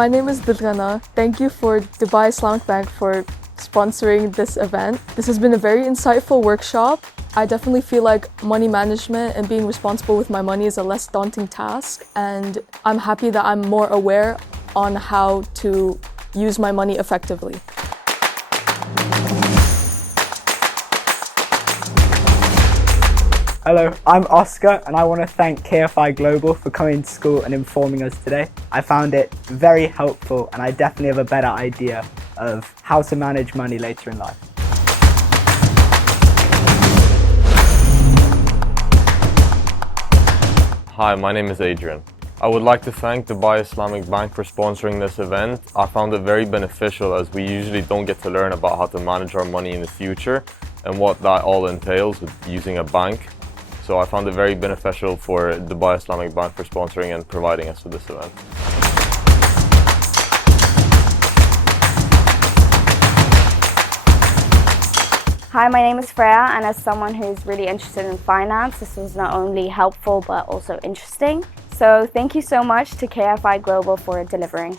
my name is Dilrana. Thank you for Dubai Islamic Bank for sponsoring this event. This has been a very insightful workshop. I definitely feel like money management and being responsible with my money is a less daunting task, and I'm happy that I'm more aware on how to use my money effectively. Hello, I'm Oscar and I want to thank KFI Global for coming to school and informing us today. I found it very helpful and I definitely have a better idea of how to manage money later in life. Hi, my name is Adrian. I would like to thank Dubai Islamic Bank for sponsoring this event. I found it very beneficial as we usually don't get to learn about how to manage our money in the future and what that all entails with using a bank. So I found it very beneficial for Dubai Islamic Bank for sponsoring and providing us with this event. Hi, my name is Freya, and as someone who's really interested in finance, this was not only helpful but also interesting. So thank you so much to KFI Global for delivering.